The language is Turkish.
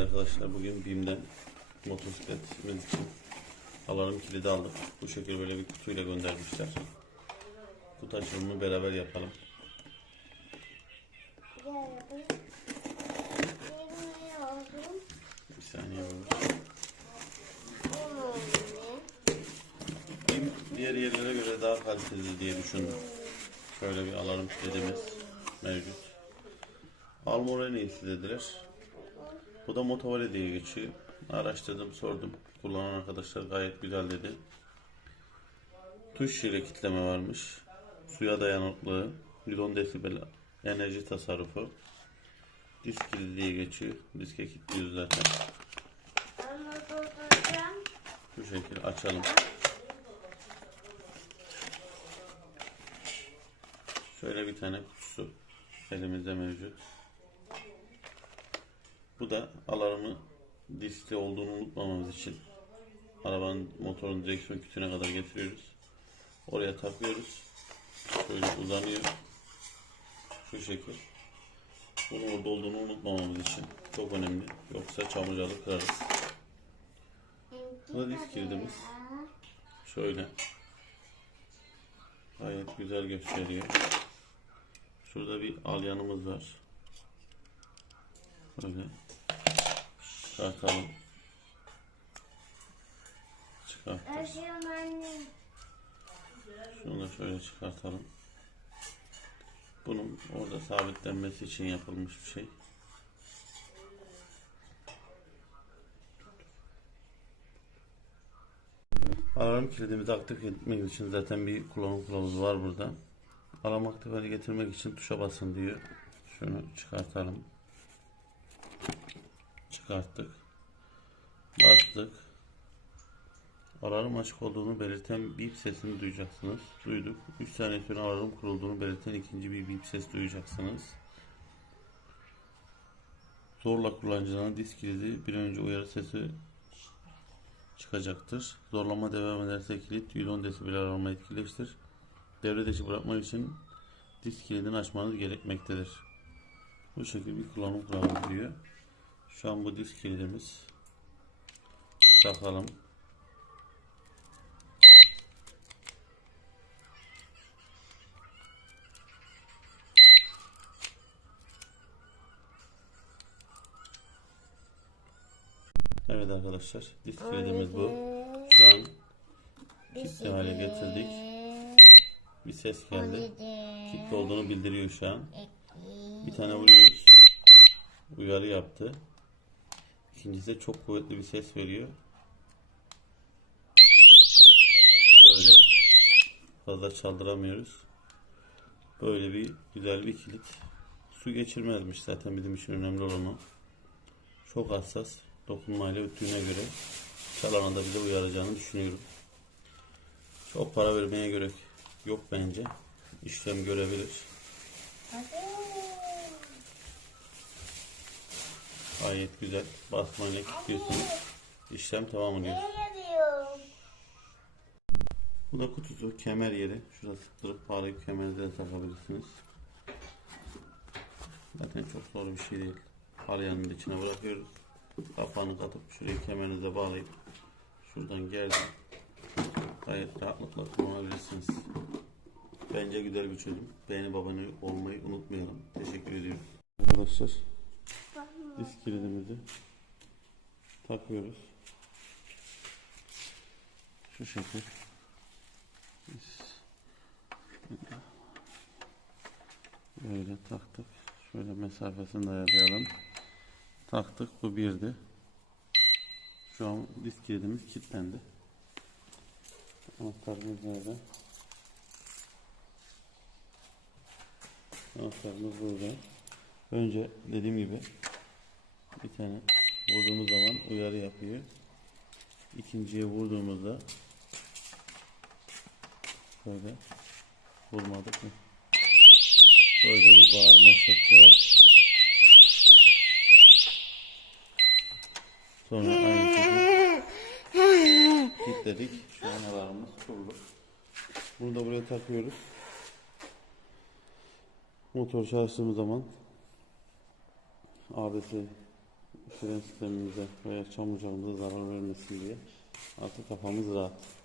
arkadaşlar bugün BİM'den motosikletimiz için alarm kilidi aldık. Bu şekilde böyle bir kutuyla göndermişler. Kutu açılımını beraber yapalım. Bir saniye böyle. BİM diğer yerlere göre daha kaliteli diye düşündüm. Şöyle bir alarm kilidimiz mevcut. Almor en iyisi dediler. Bu da Motovale diye geçiyor. Araştırdım, sordum. Kullanan arkadaşlar gayet güzel dedi. Tuş ile kitleme varmış. Suya dayanıklı, 110 desibel enerji tasarrufu. Disk diye geçiyor. Diske kilitliyoruz zaten. Bu şekilde açalım. Şöyle bir tane kutusu elimizde mevcut. Bu da alarmı diskte olduğunu unutmamamız için arabanın motorun direksiyon kütüğüne kadar getiriyoruz. Oraya takıyoruz. Şöyle uzanıyor. Şu şekil. Bunun orada olduğunu unutmamamız için çok önemli. Yoksa çamurcalı kırarız. Bu da disk kilidimiz. Şöyle. Gayet güzel gösteriyor. Şurada bir alyanımız var. Böyle. Çıkartalım. Çıkart. Şunu da şöyle çıkartalım. Bunun orada sabitlenmesi için yapılmış bir şey. Alarm kilidimizi aktif etmek için zaten bir kullanım kılavuzu var burada. Alarm aktif hale getirmek için tuşa basın diyor. Şunu çıkartalım. Çıkarttık. Bastık. Alarm açık olduğunu belirten bip sesini duyacaksınız. Duyduk. 3 saniye sonra alarm kurulduğunu belirten ikinci bir bip ses duyacaksınız. Zorla kullanıcıların disk kilidi bir önce uyarı sesi çıkacaktır. Zorlama devam ederse kilit 110 desibel alarmı etkileştir. Devre dışı bırakmak için disk kilidini açmanız gerekmektedir. Bu şekilde bir kullanım kılavuzu diyor. Şu an bu disk kilidimiz. Takalım. Evet arkadaşlar disk kilidimiz bu. Şu an kilitli hale getirdik. Bir ses geldi. Kilitli olduğunu bildiriyor şu an. Bir tane vuruyoruz. Uyarı yaptı. İkincisi de çok kuvvetli bir ses veriyor. Şöyle fazla çaldıramıyoruz. Böyle bir güzel bir kilit. Su geçirmezmiş zaten bizim için önemli olan o. Çok hassas. Dokunmayla öttüğüne göre çalana da bize uyaracağını düşünüyorum. Çok para vermeye gerek yok bence. İşlem görebilir. Gayet güzel. Basmayla kilitliyorsunuz. İşlem tamam oluyor. Bu da kutusu, kemer yeri. Şurada sıktırıp bağlayıp kemerinize de takabilirsiniz. Zaten çok zor bir şey değil. Halyanın içine bırakıyoruz. Kapağını katıp şuraya kemerinize bağlayıp şuradan gerdim. Gayet rahatlıkla kullanabilirsiniz. Bence güzel bir çözüm. Beğenip abone olmayı unutmayalım. Teşekkür ediyorum. Arkadaşlar disk kilidimizi takıyoruz. Şu şekil. Böyle taktık. Şöyle mesafesini de ayarlayalım. Taktık. Bu birdi. Şu an disk kilidimiz kilitlendi. Anahtarımız nerede? Anahtarımız burada. Önce dediğim gibi bir tane vurduğumuz zaman uyarı yapıyor. İkinciye vurduğumuzda böyle vurmadık mı? Böyle bir bağırma sesi var. Sonra aynı şekilde kilitledik. Şu an alarmımız kurulu. Bunu da buraya takıyoruz. Motor çalıştığımız zaman ABS fren sistemimize veya çamurcağımıza zarar vermesin diye artık kafamız rahat.